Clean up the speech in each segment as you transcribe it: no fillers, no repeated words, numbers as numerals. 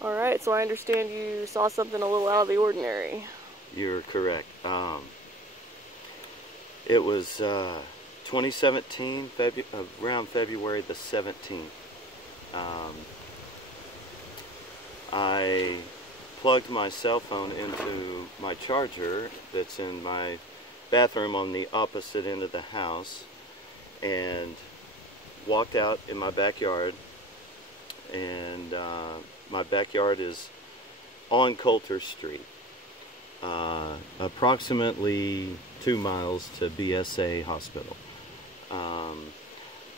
Alright, so I understand you saw something a little out of the ordinary. You're correct. It was 2017, around February the 17th. I plugged my cell phone into my charger that's in my bathroom on the opposite end of the house and walked out in my backyard, and my backyard is on Coulter Street, approximately 2 miles to BSA hospital.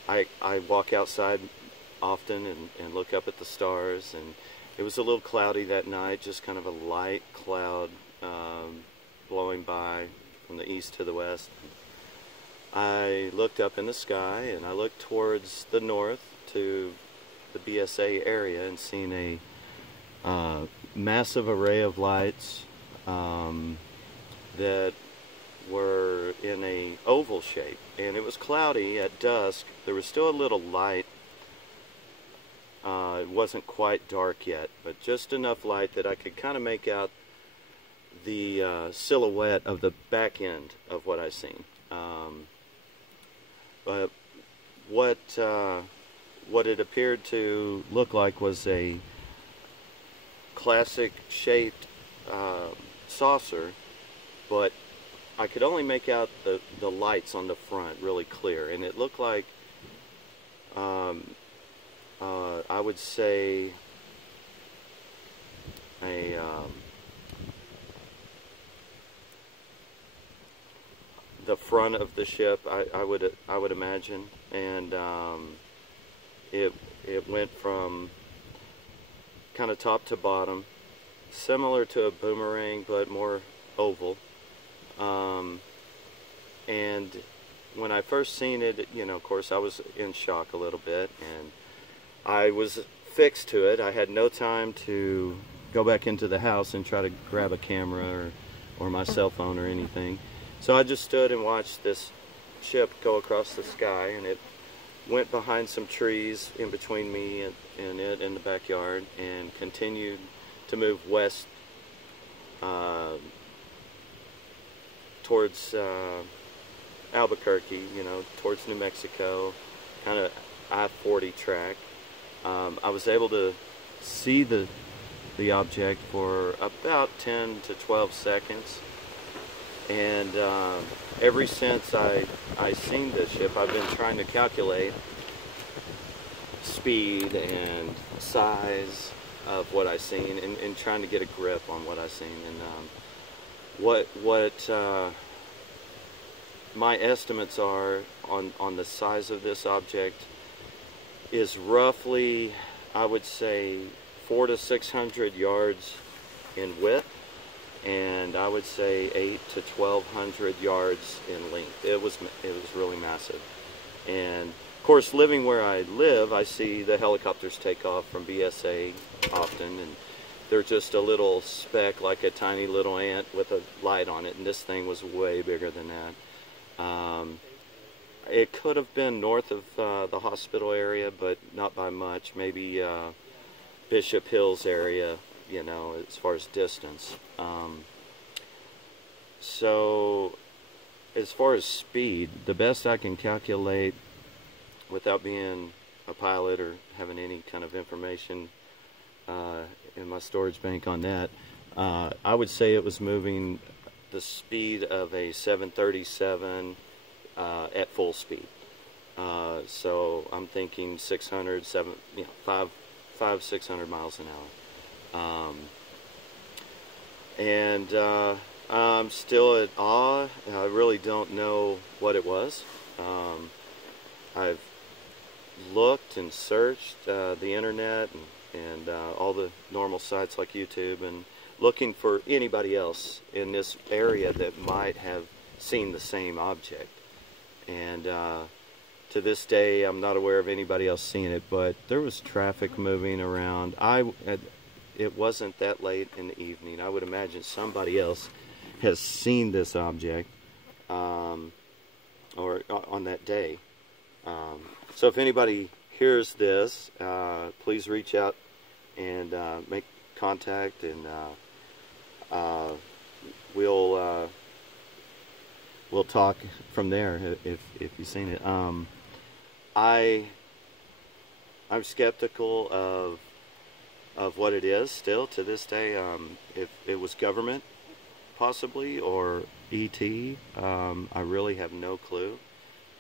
I walk outside often and look up at the stars, and it was a little cloudy that night, just kind of a light cloud blowing by from the east to the west. I looked up in the sky and I looked towards the north to the BSA area and seen a massive array of lights that were in a oval shape, and it was cloudy at dusk. There was still a little light. It wasn't quite dark yet, but just enough light that I could kind of make out the silhouette of the back end of what I seen. But what it appeared to look like was a classic shaped saucer, but I could only make out the lights on the front really clear, and it looked like I would say the front of the ship, I would imagine, and it went from kind of top to bottom, similar to a boomerang but more oval. And when I first seen it, you know, of course I was in shock a little bit, and I was fixed to it. I had no time to go back into the house and try to grab a camera or my cell phone or anything. So I just stood and watched this ship go across the sky, and it went behind some trees in between me and it in the backyard, and continued to move west towards Albuquerque, you know, towards New Mexico, kind of I-40 track. I was able to see the object for about 10 to 12 seconds, and ever since I seen this ship, I've been trying to calculate speed and size of what I seen, and trying to get a grip on what I seen. And what my estimates are on the size of this object is roughly, I would say, 400 to 600 yards in width, and I would say 800 to 1,200 yards in length. It was really massive. And of course, living where I live, I see the helicopters take off from BSA often, and they're just a little speck, like a tiny little ant with a light on it, and this thing was way bigger than that. It could have been north of the hospital area, but not by much. Maybe Bishop Hills area, you know, as far as distance. So as far as speed, the best I can calculate without being a pilot or having any kind of information in my storage bank on that, I would say it was moving the speed of a 737 at full speed. So I'm thinking 600, 600 miles an hour. And I'm still at awe. I really don't know what it was. I've looked and searched the internet and all the normal sites like YouTube, and looking for anybody else in this area that might have seen the same object. And to this day, I'm not aware of anybody else seeing it, but there was traffic moving around. It wasn't that late in the evening. I would imagine somebody else has seen this object or on that day. So if anybody hears this, please reach out and make contact, and we'll talk from there if you've seen it. I'm skeptical of what it is still to this day. If it was government, possibly, or ET, I really have no clue.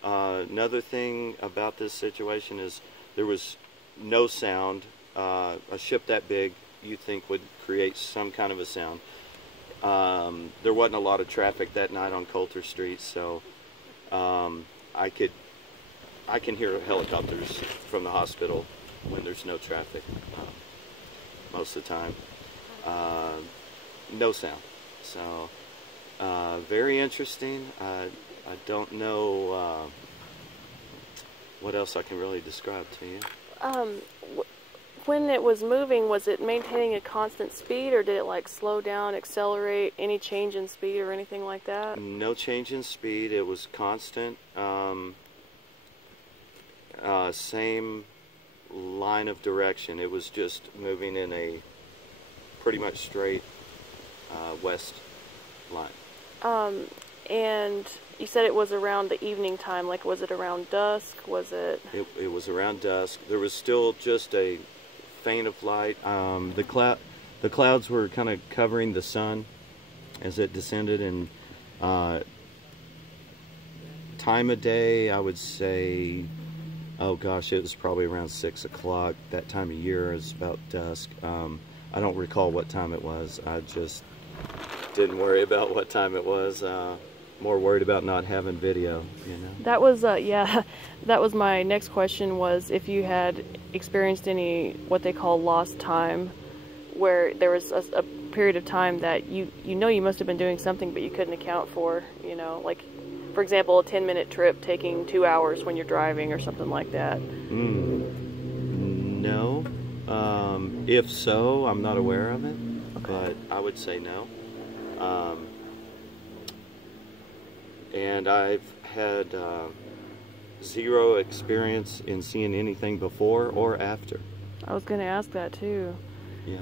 Another thing about this situation is there was no sound. A ship that big, you'd think, would create some kind of a sound. There wasn't a lot of traffic that night on Coulter Street, so I can hear helicopters from the hospital when there's no traffic most of the time. No sound. So very interesting. I don't know what else I can really describe to you. When it was moving, was it maintaining a constant speed, or did it like slow down, accelerate, any change in speed or anything like that? No change in speed. It was constant. Same line of direction. It was just moving in a pretty much straight west line. And you said it was around the evening time. Like, was it around dusk? Was it? It was around dusk. There was still just a faint of light. The clouds were kind of covering the sun as it descended, and time of day, I would say, oh gosh, it was probably around 6 o'clock. That time of year is about dusk. I don't recall what time it was. I just didn't worry about what time it was. More worried about not having video, you know. That was, yeah, that was my next question, was if you had experienced any, what they call lost time, where there was a period of time that you know you must have been doing something but you couldn't account for, you know, like, for example, a 10-minute trip taking 2 hours when you're driving or something like that. No. If so, I'm not aware of it, okay. But I would say no. And I've had zero experience in seeing anything before or after. I was going to ask that too. Yeah.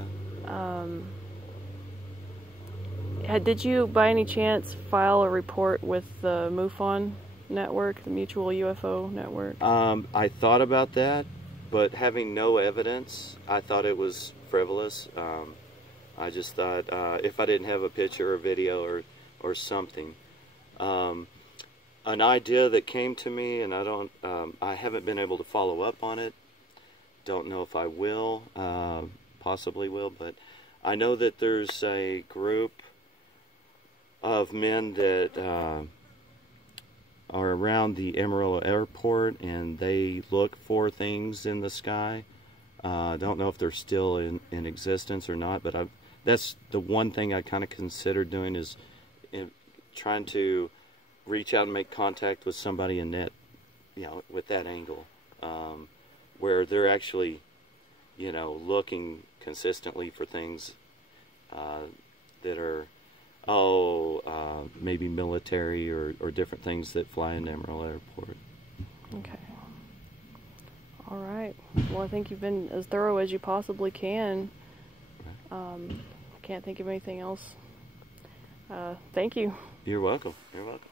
Did you, by any chance, file a report with the MUFON network, the Mutual UFO Network? I thought about that, but having no evidence, I thought it was frivolous. I just thought if I didn't have a picture or video or something. An idea that came to me, and I haven't been able to follow up on it. Don't know if I will, possibly will, but I know that there's a group of men that are around the Amarillo airport, and they look for things in the sky. I don't know if they're still in existence or not, but that's the one thing I kind of considered doing, is trying to reach out and make contact with somebody in that, you know, with that angle, where they're actually, you know, looking consistently for things that are, maybe military or different things that fly into Amarillo Airport. Okay. All right. Well, I think you've been as thorough as you possibly can. Can't think of anything else. Thank you. You're welcome. You're welcome.